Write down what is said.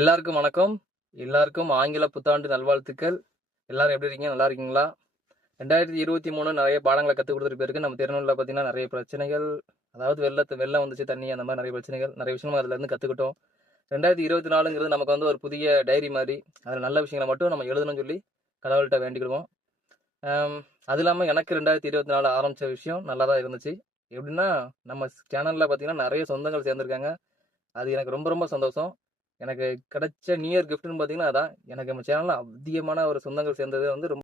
எல்லாருக்கும் வணக்கம். எல்லாருக்கும் ஆங்கில புத்தாண்டு நல்வாழ்த்துக்கள். எல்லாரும் எப்படி இருக்கீங்க? நல்லா இருக்கீங்களா? 2023 நெறைய பாடங்கள கத்துக் குடுத்துட்டு போயிருக்கு. நம்ம திருநெல்வேலில பார்த்தீங்கன்னா, நெறைய பிரச்சனைகள், அதாவது வெள்ளம் வந்துச்சு, தண்ணி அந்த மாரி நெறைய பிரச்சனைகள், நெறைய விஷயங்கள் அதுலருந்து கத்துக்கிட்டோம். 2024ங்கிறது நமக்கு வந்து ஒரு புதிய டைரி மாரி. அதுல நல்ல விஷயங்கள மட்டும் நம்ம எழுதணும்னு சொல்லி கடவுள்ட்ட வேண்டிக்கிடுவோம். அம் அது இல்லாம எனக்கு 2024 ஆரம்பிச்ச விஷயம் நல்லா தான் இருந்துச்சு. எப்படின்னா, நம்ம சேனல்ல பார்த்தீங்கன்னா, நெறைய சொந்தங்கள் சேர்ந்திருக்காங்க. அது எனக்கு ரொம்ப ரொம்ப சந்தோஷம். எனக்கு கிடைச்ச நியூ இயர் கிஃப்ட்ன்னு பார்த்தீங்கன்னா அதான். எனக்கு நம்ம சேனல்ல அதிகமான ஒரு சொந்தங்கள் சேர்ந்தது வந்து ரொம்ப